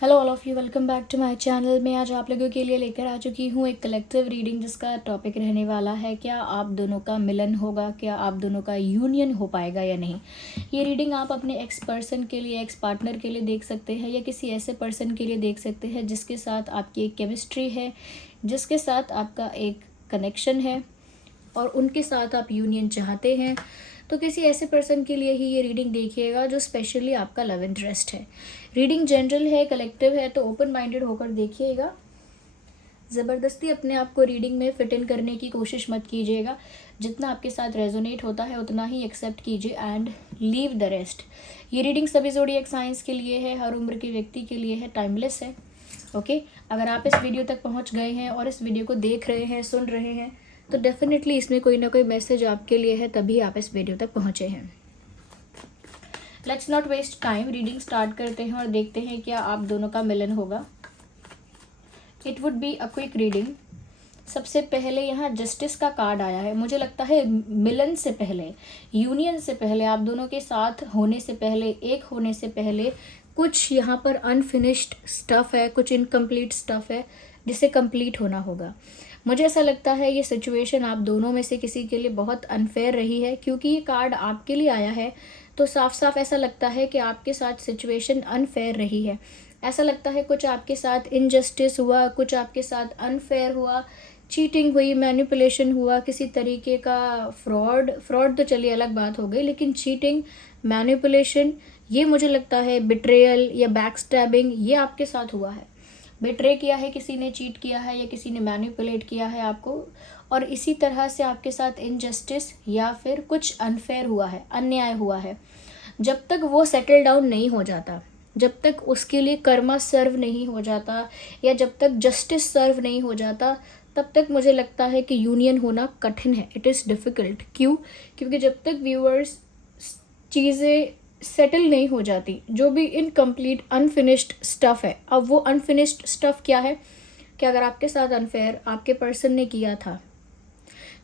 Hello all of you, welcome back to my channel. मैं आज आप लोगों के लिए लेकर आ चुकी हूँ एक कलेक्टिव रीडिंग जिसका टॉपिक रहने वाला है क्या आप दोनों का मिलन होगा, क्या आप दोनों का यूनियन हो पाएगा या नहीं। ये रीडिंग आप अपने एक्स पर्सन के लिए, एक्स पार्टनर के लिए देख सकते हैं या किसी ऐसे पर्सन के लिए देख सकते हैं जिसके साथ आपकी एक केमिस्ट्री है, जिसके साथ आपका एक कनेक्शन है और उनके साथ आप यूनियन चाहते हैं। तो किसी ऐसे पर्सन के लिए ही ये रीडिंग देखिएगा जो स्पेशली आपका लव इंटरेस्ट है। रीडिंग जनरल है, कलेक्टिव है, तो ओपन माइंडेड होकर देखिएगा। ज़बरदस्ती अपने आप को रीडिंग में फिट इन करने की कोशिश मत कीजिएगा। जितना आपके साथ रेजोनेट होता है उतना ही एक्सेप्ट कीजिए एंड लीव द रेस्ट। ये रीडिंग सभी ज़ोडिएक साइंस के लिए है, हर उम्र के व्यक्ति के लिए है, टाइमलेस है। ओके, अगर आप इस वीडियो तक पहुंच गए हैं और इस वीडियो को देख रहे हैं, सुन रहे हैं, तो डेफिनेटली इसमें कोई ना कोई मैसेज आपके लिए है, तभी आप इस वीडियो तक पहुंचे हैं। Let's not waste time, reading start करते हैं और देखते हैं क्या आप दोनों का मिलन होगा। It would be a quick reading. सबसे पहले यहाँ जस्टिस का कार्ड आया है। मुझे लगता है मिलन से पहले, यूनियन से पहले, आप दोनों के साथ होने से पहले, एक होने से पहले कुछ यहाँ पर अनफिनिश्ड स्टफ़ है, कुछ इनकम्प्लीट स्टफ़ है जिसे कंप्लीट होना होगा। मुझे ऐसा लगता है ये सिचुएशन आप दोनों में से किसी के लिए बहुत अनफेयर रही है, क्योंकि ये कार्ड आपके लिए आया है तो साफ साफ ऐसा लगता है कि आपके साथ सिचुएशन अनफेयर रही है। ऐसा लगता है कुछ आपके साथ इनजस्टिस हुआ, कुछ आपके साथ अनफेयर हुआ, चीटिंग हुई, मैनिपुलेशन हुआ, किसी तरीके का फ्रॉड तो चलिए अलग बात हो गई, लेकिन चीटिंग, मैनिपुलेशन, ये मुझे लगता है बिट्रेयल या बैकस्टैबिंग, ये आपके साथ हुआ है। बिट्रे किया है, किसी ने चीट किया है या किसी ने मैनिपुलेट किया है आपको, और इसी तरह से आपके साथ इनजस्टिस या फिर कुछ अनफेयर हुआ है, अन्याय हुआ है। जब तक वो सेटल डाउन नहीं हो जाता, जब तक उसके लिए कर्मा सर्व नहीं हो जाता या जब तक जस्टिस सर्व नहीं हो जाता, तब तक मुझे लगता है कि यूनियन होना कठिन है। It is difficult. क्यों? क्योंकि जब तक व्यूअर्स चीज़ें सेटल नहीं हो जाती, जो भी इनकम्प्लीट अनफिनिश्ड स्टफ़ है। अब वो अनफिनिश्ड स्टफ़ क्या है कि अगर आपके साथ अनफेयर आपके पर्सन ने किया था,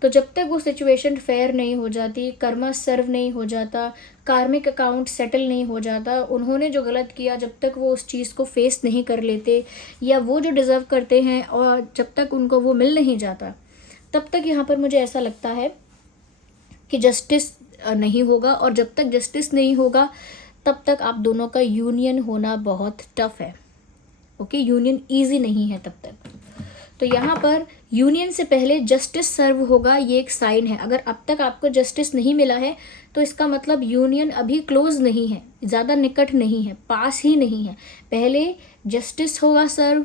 तो जब तक वो सिचुएशन फेयर नहीं हो जाती, कर्मा सर्व नहीं हो जाता, कार्मिक अकाउंट सेटल नहीं हो जाता, उन्होंने जो गलत किया जब तक वो उस चीज़ को फेस नहीं कर लेते या वो जो डिज़र्व करते हैं और जब तक उनको वो मिल नहीं जाता, तब तक यहाँ पर मुझे ऐसा लगता है कि जस्टिस नहीं होगा। और जब तक जस्टिस नहीं होगा तब तक आप दोनों का यूनियन होना बहुत टफ है। ओके, यूनियन ईजी नहीं है तब तक। तो यहाँ पर यूनियन से पहले जस्टिस सर्व होगा, ये एक साइन है। अगर अब तक आपको जस्टिस नहीं मिला है तो इसका मतलब यूनियन अभी क्लोज नहीं है, ज़्यादा निकट नहीं है, पास ही नहीं है। पहले जस्टिस होगा सर्व,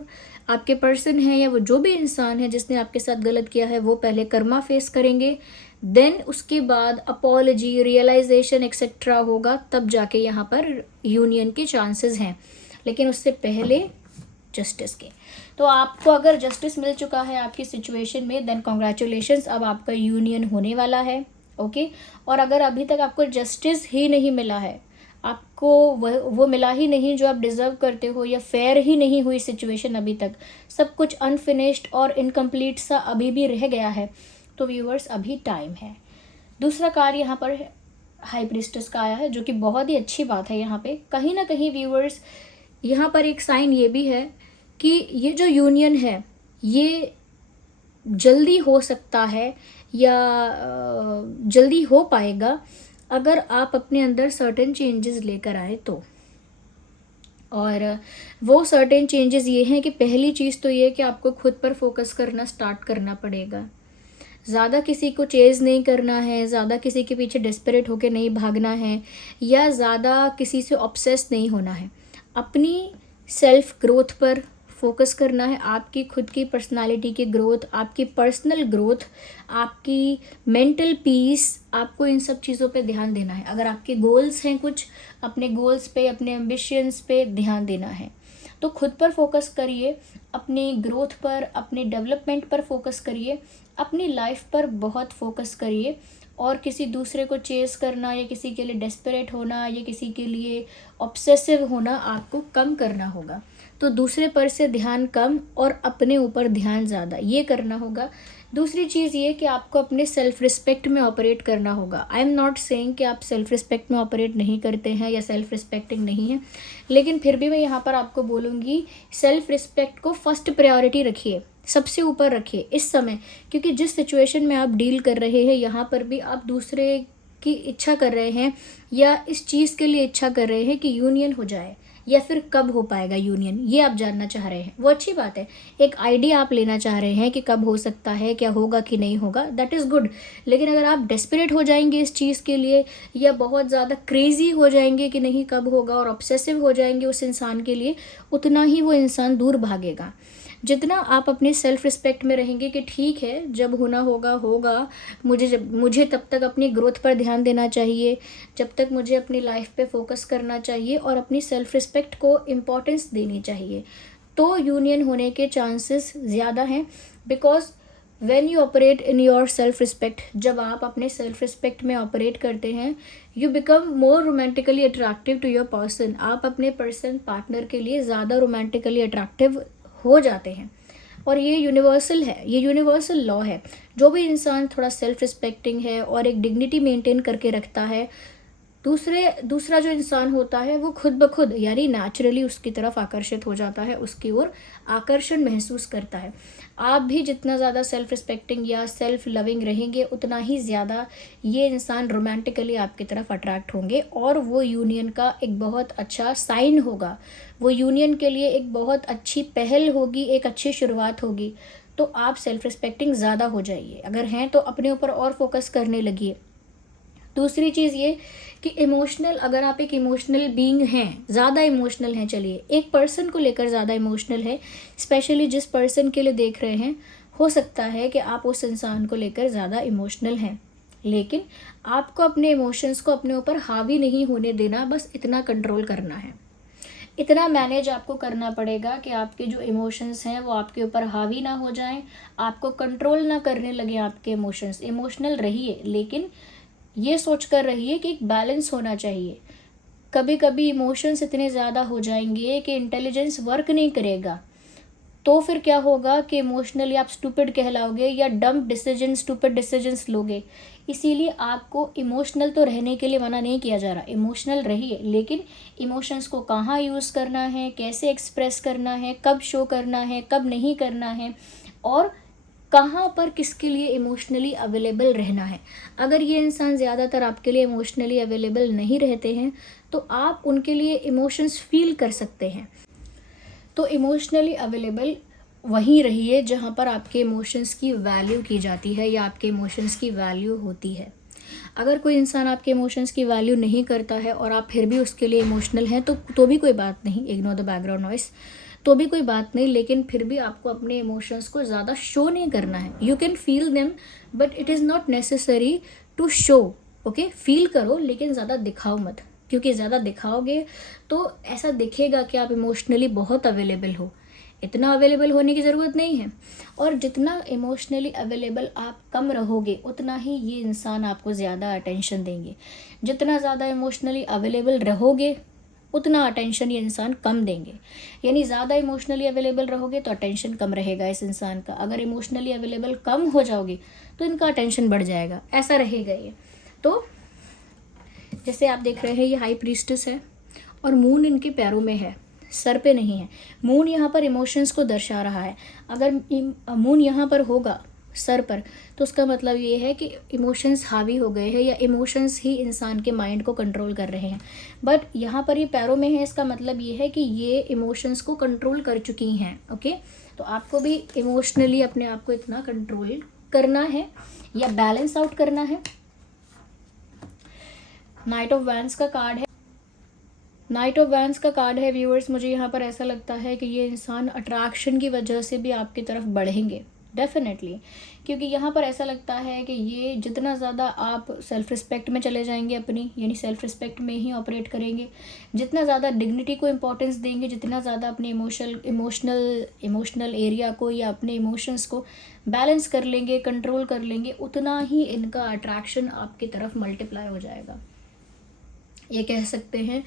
आपके पर्सन है या वो जो भी इंसान है जिसने आपके साथ गलत किया है वो पहले कर्मा फेस करेंगे, देन उसके बाद अपॉलजी, रियलाइजेशन एक्सेट्रा होगा, तब जाके यहाँ पर यूनियन के चांसेस हैं, लेकिन उससे पहले जस्टिस के। तो आपको अगर जस्टिस मिल चुका है आपकी सिचुएशन में, देन कॉन्ग्रेचुलेशंस, अब आपका यूनियन होने वाला है। ओके, और अगर अभी तक आपको जस्टिस ही नहीं मिला है, आपको वो मिला ही नहीं जो आप डिज़र्व करते हो, या फेयर ही नहीं हुई सिचुएशन अभी तक, सब कुछ अनफिनिश्ड और इनकम्प्लीट सा अभी भी रह गया है, तो व्यूअर्स अभी टाइम है। दूसरा कार्ड यहाँ पर हाई प्रीस्टेस का आया है, जो कि बहुत ही अच्छी बात है। यहाँ पे कहीं ना कहीं व्यूअर्स, यहाँ पर एक साइन ये भी है कि ये जो यूनियन है ये जल्दी हो सकता है या जल्दी हो पाएगा अगर आप अपने अंदर सर्टेन चेंजेस लेकर आए तो। और वो सर्टेन चेंजेस ये हैं कि पहली चीज़ तो ये कि आपको खुद पर फोकस करना स्टार्ट करना पड़ेगा। ज़्यादा किसी को चेज़ नहीं करना है, ज़्यादा किसी के पीछे डेस्परेट होके नहीं भागना है, या ज़्यादा किसी से ऑब्सेस नहीं होना है। अपनी सेल्फ ग्रोथ पर फोकस करना है, आपकी खुद की पर्सनालिटी की ग्रोथ, आपकी पर्सनल ग्रोथ, आपकी मेंटल पीस, आपको इन सब चीज़ों पे ध्यान देना है। अगर आपके गोल्स हैं कुछ, अपने गोल्स पे, अपने एम्बिशंस पे ध्यान देना है, तो खुद पर फोकस करिए, अपनी ग्रोथ पर, अपने डेवलपमेंट पर फोकस करिए, अपनी लाइफ पर बहुत फोकस करिए। और किसी दूसरे को चेस करना या किसी के लिए डेस्परेट होना या किसी के लिए ऑब्सेसिव होना आपको कम करना होगा। तो दूसरे पर से ध्यान कम और अपने ऊपर ध्यान ज़्यादा, ये करना होगा। दूसरी चीज़ ये कि आपको अपने सेल्फ रिस्पेक्ट में ऑपरेट करना होगा। आई एम नॉट सेइंग कि आप सेल्फ रिस्पेक्ट में ऑपरेट नहीं करते हैं या सेल्फ रिस्पेक्टिंग नहीं है, लेकिन फिर भी मैं यहाँ पर आपको बोलूँगी सेल्फ रिस्पेक्ट को फर्स्ट प्रायोरिटी रखिए, सबसे ऊपर रखिए इस समय। क्योंकि जिस सिचुएशन में आप डील कर रहे हैं, यहाँ पर भी आप दूसरे की इच्छा कर रहे हैं या इस चीज़ के लिए इच्छा कर रहे हैं कि यूनियन हो जाए, या फिर कब हो पाएगा यूनियन, ये आप जानना चाह रहे हैं। वो अच्छी बात है, एक आइडिया आप लेना चाह रहे हैं कि कब हो सकता है, क्या होगा कि नहीं होगा, दैट इज़ गुड। लेकिन अगर आप डेस्परेट हो जाएंगे इस चीज़ के लिए, या बहुत ज़्यादा क्रेजी हो जाएंगे कि नहीं कब होगा, और ऑब्सेसिव हो जाएंगे उस इंसान के लिए, उतना ही वो इंसान दूर भागेगा। जितना आप अपने सेल्फ रिस्पेक्ट में रहेंगे कि ठीक है, जब होना होगा होगा, मुझे तब तक अपनी ग्रोथ पर ध्यान देना चाहिए, जब तक मुझे अपनी लाइफ पे फोकस करना चाहिए और अपनी सेल्फ रिस्पेक्ट को इम्पोर्टेंस देनी चाहिए, तो यूनियन होने के चांसेस ज़्यादा हैं। Because when you operate in your self respect, जब आप अपने सेल्फ रिस्पेक्ट में ऑपरेट करते हैं, you become more romantically attractive to your person. आप अपने पार्टनर के लिए ज़्यादा रोमांटिकली अट्रैक्टिव हो जाते हैं। और ये यूनिवर्सल है, ये यूनिवर्सल लॉ है। जो भी इंसान थोड़ा सेल्फ रिस्पेक्टिंग है और एक डिग्निटी मेंटेन करके रखता है, दूसरा जो इंसान होता है वो खुद ब खुद यानी नेचुरली उसकी तरफ आकर्षित हो जाता है, उसकी ओर आकर्षण महसूस करता है। आप भी जितना ज़्यादा सेल्फ रिस्पेक्टिंग या सेल्फ लविंग रहेंगे, उतना ही ज़्यादा ये इंसान रोमांटिकली आपकी तरफ अट्रैक्ट होंगे, और वो यूनियन का एक बहुत अच्छा साइन होगा, वो यूनियन के लिए एक बहुत अच्छी पहल होगी, एक अच्छी शुरुआत होगी। तो आप सेल्फ रिस्पेक्टिंग ज़्यादा हो जाइए, अगर हैं तो अपने ऊपर और फोकस करने लगिए। दूसरी चीज़ ये कि इमोशनल, अगर आप एक इमोशनल बीइंग हैं, ज़्यादा इमोशनल हैं, चलिए एक पर्सन को लेकर ज़्यादा इमोशनल है, स्पेशली जिस पर्सन के लिए देख रहे हैं, हो सकता है कि आप उस इंसान को लेकर ज़्यादा इमोशनल हैं, लेकिन आपको अपने इमोशंस को अपने ऊपर हावी नहीं होने देना, बस इतना कंट्रोल करना है, इतना मैनेज आपको करना पड़ेगा कि आपके जो इमोशंस हैं वो आपके ऊपर हावी ना हो जाएं, आपको कंट्रोल ना करने लगे आपके इमोशंस। इमोशनल रहिए, लेकिन ये सोच कर रहिए कि एक बैलेंस होना चाहिए। कभी कभी इमोशंस इतने ज़्यादा हो जाएंगे कि इंटेलिजेंस वर्क नहीं करेगा, तो फिर क्या होगा कि इमोशनली आप स्टूपिड कहलाओगे या डम डिसीजन, स्टूपिड डिसीजंस लोगे। इसीलिए आपको इमोशनल तो रहने के लिए मना नहीं किया जा रहा, इमोशनल रहिए, लेकिन इमोशंस को कहाँ यूज़ करना है, कैसे एक्सप्रेस करना है, कब शो करना है, कब नहीं करना है, और कहाँ पर किसके लिए इमोशनली अवेलेबल रहना है। अगर ये इंसान ज़्यादातर आपके लिए इमोशनली अवेलेबल नहीं रहते हैं, तो आप उनके लिए इमोशंस फील कर सकते हैं। तो इमोशनली अवेलेबल वहीं रहिए जहाँ पर आपके इमोशंस की वैल्यू की जाती है या आपके इमोशंस की वैल्यू होती है। अगर कोई इंसान आपके इमोशंस की वैल्यू नहीं करता है और आप फिर भी उसके लिए इमोशनल हैं, तो भी कोई बात नहीं, इग्नोर द बैकग्राउंड नॉइस, तो भी कोई बात नहीं, लेकिन फिर भी आपको अपने इमोशंस को ज़्यादा शो नहीं करना है। You can feel them, but it is not necessary to show. Okay, feel करो, लेकिन ज़्यादा दिखाओ मत, क्योंकि ज़्यादा दिखाओगे तो ऐसा दिखेगा कि आप इमोशनली बहुत अवेलेबल हो। इतना अवेलेबल होने की ज़रूरत नहीं है, और जितना इमोशनली अवेलेबल आप कम रहोगे, उतना ही ये इंसान आपको ज़्यादा अटेंशन देंगे। जितना ज़्यादा इमोशनली अवेलेबल रहोगे, उतना अटेंशन ये इंसान कम देंगे। यानी ज़्यादा इमोशनली अवेलेबल रहोगे तो अटेंशन कम रहेगा इस इंसान का, अगर इमोशनली अवेलेबल कम हो जाओगे तो इनका अटेंशन बढ़ जाएगा, ऐसा रहेगा ये। तो जैसे आप देख रहे हैं, ये हाई प्रीस्टेस है और मून इनके पैरों में है, सर पे नहीं है। मून यहाँ पर इमोशंस को दर्शा रहा है। अगर मून यहाँ पर होगा सर पर, तो उसका मतलब ये है कि इमोशंस हावी हो गए हैं, या इमोशंस ही इंसान के माइंड को कंट्रोल कर रहे हैं। बट यहाँ पर ये पैरों में है, इसका मतलब ये है कि ये इमोशंस को कंट्रोल कर चुकी हैं। ओके, तो आपको भी इमोशनली अपने आप को इतना कंट्रोल करना है या बैलेंस आउट करना है। नाइट ऑफ वैंड्स का कार्ड है, नाइट ऑफ वैंड्स का कार्ड है व्यूअर्स। मुझे यहाँ पर ऐसा लगता है कि ये इंसान अट्रैक्शन की वजह से भी आपकी तरफ बढ़ेंगे डेफिनेटली, क्योंकि यहाँ पर ऐसा लगता है कि ये जितना ज़्यादा आप सेल्फ रिस्पेक्ट में चले जाएंगे अपनी, यानी सेल्फ रिस्पेक्ट में ही ऑपरेट करेंगे, जितना ज़्यादा डिग्निटी को इम्पोर्टेंस देंगे, जितना ज़्यादा अपने इमोशनल एरिया को या अपने इमोशंस को बैलेंस कर लेंगे, कंट्रोल कर लेंगे, उतना ही इनका अट्रैक्शन आपकी तरफ मल्टीप्लाई हो जाएगा। ये कह सकते हैं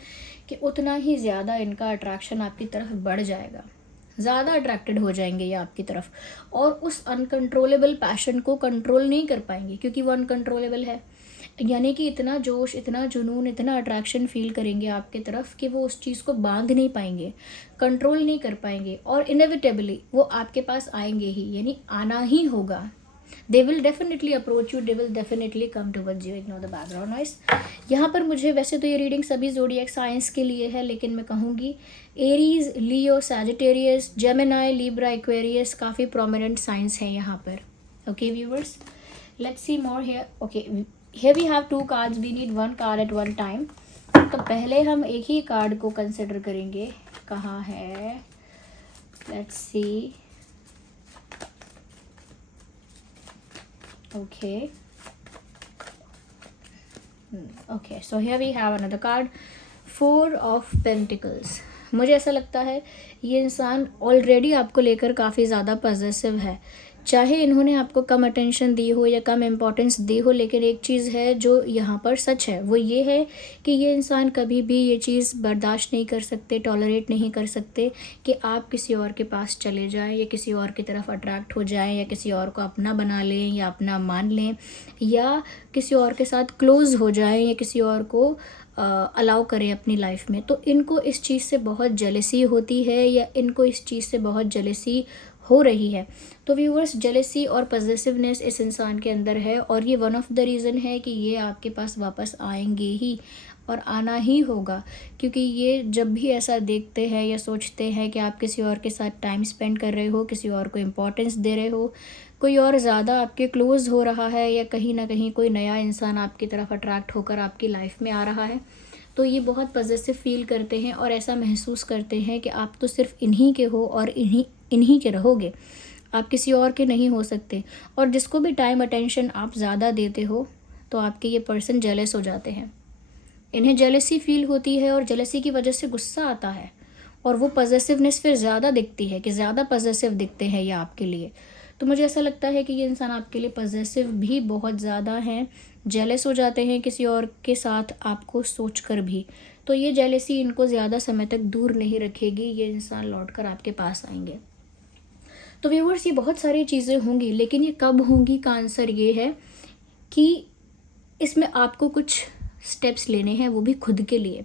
कि उतना ही ज़्यादा इनका अट्रैक्शन आपकी तरफ बढ़ जाएगा। ज़्यादा अट्रैक्टेड हो जाएंगे ये आपकी तरफ, और उस अनकंट्रोलेबल पैशन को कंट्रोल नहीं कर पाएंगे क्योंकि वो अनकंट्रोलेबल है। यानी कि इतना जोश, इतना जुनून, इतना अट्रैक्शन फील करेंगे आपके तरफ कि वो उस चीज़ को बांध नहीं पाएंगे, कंट्रोल नहीं कर पाएंगे, और इनएविटेबली वो आपके पास आएंगे ही, यानी आना ही होगा। They will definitely approach you, they will definitely come towards you. Ignore the background noise. यहाँ पर मुझे, वैसे तो ये रीडिंग सभी ज़ोडिएक साइंस के लिए है, लेकिन मैं कहूँगी Aries, Leo, Sagittarius, Gemini, Libra, Aquarius काफ़ी प्रोमिनेंट साइंस हैं यहाँ पर। Okay viewers, let's see more here. Okay, here we have 2 cards, we need 1 card at 1 time. तो पहले हम एक ही कार्ड को कंसिडर करेंगे। कहाँ है, let's see. Okay. Okay, so here we have another card, 4 of Pentacles। मुझे ऐसा लगता है ये इंसान ऑलरेडी आपको लेकर काफ़ी ज़्यादा पॉजिटिव है, चाहे इन्होंने आपको कम अटेंशन दी हो या कम इम्पोर्टेंस दी हो, लेकिन एक चीज़ है जो यहाँ पर सच है, वो ये है कि ये इंसान कभी भी ये चीज़ बर्दाश्त नहीं कर सकते, टॉलरेट नहीं कर सकते कि आप किसी और के पास चले जाएं या किसी और की तरफ अट्रैक्ट हो जाएं या किसी और को अपना बना लें या अपना मान लें या किसी और के साथ क्लोज़ हो जाएं या किसी और को अलाउ करें अपनी लाइफ में। तो इनको इस चीज़ से बहुत जेलसी होती है या इनको इस चीज़ से बहुत जेलसी हो रही है। तो व्यूअर्स, जेलसी और पॉजिटिवनेस इस इंसान के अंदर है, और ये वन ऑफ द रीज़न है कि ये आपके पास वापस आएंगे ही, और आना ही होगा, क्योंकि ये जब भी ऐसा देखते हैं या सोचते हैं कि आप किसी और के साथ टाइम स्पेंड कर रहे हो, किसी और को इम्पोर्टेंस दे रहे हो, कोई और ज़्यादा आपके क्लोज़ हो रहा है या कहीं ना कहीं कोई नया इंसान आपकी तरफ अट्रैक्ट होकर आपकी लाइफ में आ रहा है, तो ये बहुत पॉजिटिव फील करते हैं और ऐसा महसूस करते हैं कि आप तो सिर्फ इन्हीं के हो और इन्हीं के रहोगे, आप किसी और के नहीं हो सकते। और जिसको भी टाइम अटेंशन आप ज़्यादा देते हो तो आपके ये पर्सन जेलस हो जाते हैं, इन्हें जेलसी फील होती है और जेलसी की वजह से गुस्सा आता है, और वो पॉजिटिवनेस फिर ज़्यादा दिखती है कि ज़्यादा पॉजिटिव दिखते हैं ये आपके लिए। तो मुझे ऐसा लगता है कि ये इंसान आपके लिए पॉजिटिव भी बहुत ज़्यादा हैं, जेलस हो जाते हैं किसी और के साथ आपको सोचकर भी। तो ये जेलसी इनको ज़्यादा समय तक दूर नहीं रखेगी, ये इंसान लौटकर आपके पास आएंगे। तो व्यूअर्स, ये बहुत सारी चीज़ें होंगी, लेकिन ये कब होंगी का आंसर ये है कि इसमें आपको कुछ स्टेप्स लेने हैं, वो भी खुद के लिए।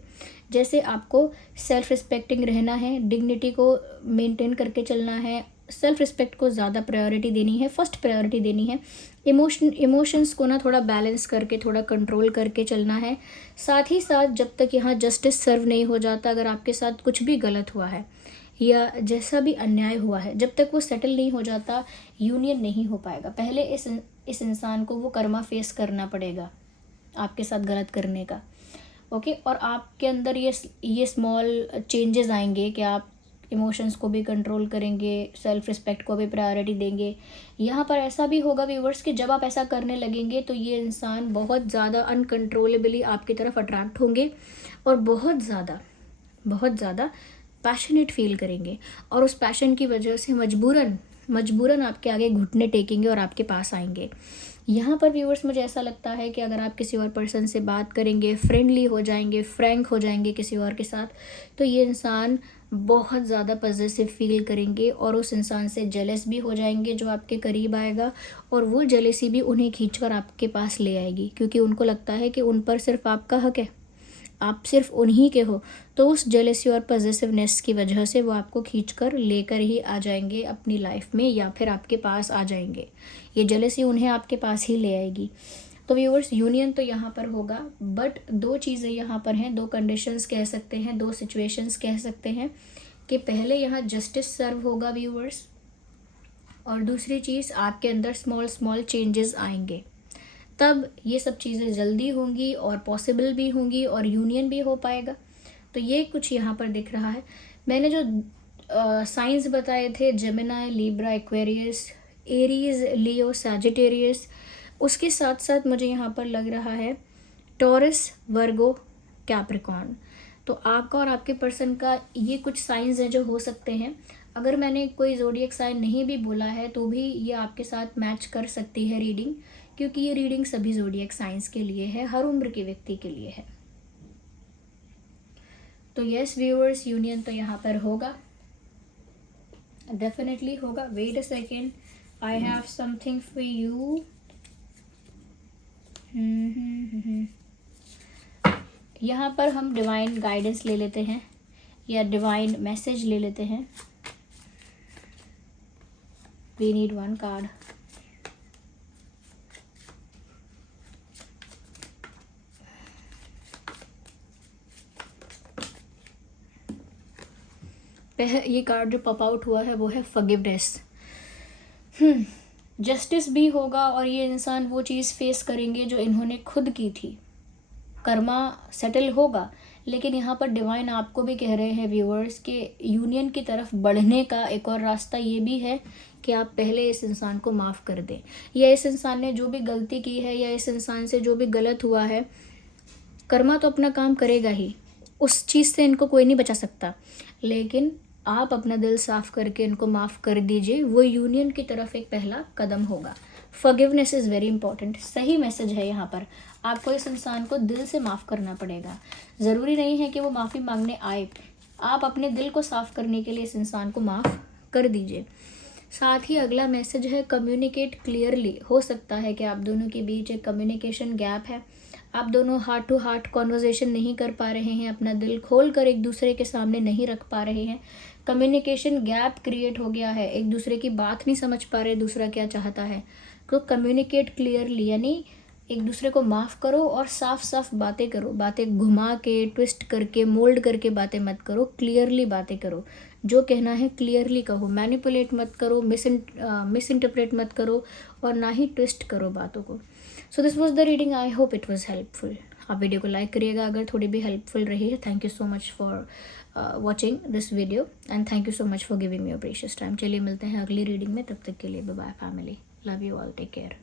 जैसे आपको सेल्फ रिस्पेक्टिंग रहना है, डिग्निटी को मेंटेन करके चलना है, सेल्फ रिस्पेक्ट को ज़्यादा प्रायोरिटी देनी है, फर्स्ट प्रायोरिटी देनी है। इमोशंस को ना थोड़ा बैलेंस करके, थोड़ा कंट्रोल करके चलना है। साथ ही साथ जब तक यहाँ जस्टिस सर्व नहीं हो जाता, अगर आपके साथ कुछ भी गलत हुआ है या जैसा भी अन्याय हुआ है, जब तक वो सेटल नहीं हो जाता, यूनियन नहीं हो पाएगा। पहले इस इंसान को वो कर्मा फेस करना पड़ेगा आपके साथ गलत करने का। ओके, और आपके अंदर ये स्मॉल चेंजेस आएंगे कि आप इमोशंस को भी कंट्रोल करेंगे, सेल्फ रिस्पेक्ट को भी प्रायोरिटी देंगे। यहाँ पर ऐसा भी होगा व्यूवर्स कि जब आप ऐसा करने लगेंगे तो ये इंसान बहुत ज़्यादा अनकंट्रोलेबली आपकी तरफ अट्रैक्ट होंगे और बहुत ज़्यादा पैशनेट फील करेंगे, और उस पैशन की वजह से मजबूरन आपके आगे घुटने टेकेंगे और आपके पास आएंगे। यहाँ पर व्यूअर्स, मुझे ऐसा लगता है कि अगर आप किसी और पर्सन से बात करेंगे, फ्रेंडली हो जाएंगे, फ्रैंक हो जाएंगे किसी और के साथ, तो ये इंसान बहुत ज़्यादा पॉजिटिव फील करेंगे और उस इंसान से जेलस भी हो जाएंगे जो आपके करीब आएगा, और वो जेलसी भी उन्हें खींचकर आपके पास ले आएगी, क्योंकि उनको लगता है कि उन पर सिर्फ आपका हक है, आप सिर्फ उन्हीं के हो। तो उस जेलसी और पॉजिटिवनेस की वजह से वो आपको खींचकर लेकर ही आ जाएंगे अपनी लाइफ में, या फिर आपके पास आ जाएंगे। ये जेलसी उन्हें आपके पास ही ले आएगी। तो व्यूअर्स, यूनियन तो यहाँ पर होगा, बट 2 चीज़ें यहाँ पर हैं, 2 कंडीशंस कह सकते हैं, 2 सिचुएशंस कह सकते हैं कि पहले यहाँ जस्टिस सर्व होगा व्यूअर्स, और दूसरी चीज़ आपके अंदर स्मॉल चेंजेस आएंगे, तब ये सब चीज़ें जल्दी होंगी और पॉसिबल भी होंगी और यूनियन भी हो पाएगा। तो ये कुछ यहाँ पर दिख रहा है। मैंने जो साइंस बताए थे, Gemini, Libra, Aquarius, Aries, Leo, Sagittarius, उसके साथ साथ मुझे यहाँ पर लग रहा है टॉरस, वर्गो, कैप्रिकॉर्न। तो आपका और आपके पर्सन का ये कुछ साइंस हैं जो हो सकते हैं। अगर मैंने कोई ज़ोडिएक साइन नहीं भी बोला है तो भी ये आपके साथ मैच कर सकती है रीडिंग, क्योंकि ये रीडिंग सभी ज़ोडिएक साइंस के लिए है, हर उम्र के व्यक्ति के लिए है। तो यस व्यूअर्स, यूनियन तो यहाँ पर होगा। डेफिनेटली होगा. Wait a second, I have something for you. यहाँ पर हम डिवाइन गाइडेंस ले लेते हैं या डिवाइन मैसेज ले लेते हैं. We need one card. ये कार्ड जो पॉप आउट हुआ है वो है फॉरगिवनेस. जस्टिस भी होगा और ये इंसान वो चीज़ फेस करेंगे जो इन्होंने खुद की थी. कर्मा सेटल होगा, लेकिन यहाँ पर डिवाइन आपको भी कह रहे हैं व्यूअर्स के यूनियन की तरफ बढ़ने का एक और रास्ता ये भी है कि आप पहले इस इंसान को माफ़ कर दें, या इस इंसान ने जो भी गलती की है या इस इंसान से जो भी गलत हुआ है, कर्मा तो अपना काम करेगा ही, उस चीज़ से इनको कोई नहीं बचा सकता. लेकिन आप अपना दिल साफ़ करके इनको माफ़ कर दीजिए, वो यूनियन की तरफ एक पहला कदम होगा. Forgiveness is very important. सही मैसेज है यहाँ पर. आपको इस इंसान को दिल से माफ़ करना पड़ेगा. ज़रूरी नहीं है कि वो माफ़ी मांगने आए, आप अपने दिल को साफ़ करने के लिए इस इंसान को माफ़ कर दीजिए. साथ ही अगला मैसेज है कम्युनिकेट क्लियरली. हो सकता है कि आप दोनों के बीच एक कम्युनिकेशन गैप है, आप दोनों हार्ट टू हार्ट कॉन्वर्जेशन नहीं कर पा रहे हैं, अपना दिल खोल कर एक दूसरे के सामने नहीं रख पा रहे हैं. कम्युनिकेशन गैप क्रिएट हो गया है, एक दूसरे की बात नहीं समझ पा रहे दूसरा क्या चाहता है. तो कम्युनिकेट क्लियरली यानी एक दूसरे को माफ़ करो और साफ साफ बातें करो. बातें घुमा के, ट्विस्ट करके, मोल्ड करके बातें मत करो. क्लियरली बातें करो. जो कहना है क्लियरली कहो. मैनिपुलेट मत करो, मिस इंटरप्रेट मत करो और ना ही ट्विस्ट करो बातों को. So this was the reading. I hope it was helpful. आप वीडियो को लाइक करिएगा अगर थोड़ी भी हेल्पफुल रही है. Thank you so much for watching this video and thank you so much for giving me your precious time. चलिए मिलते हैं अगली रीडिंग में. तब तक के लिए bye bye family. Love you all. Take care.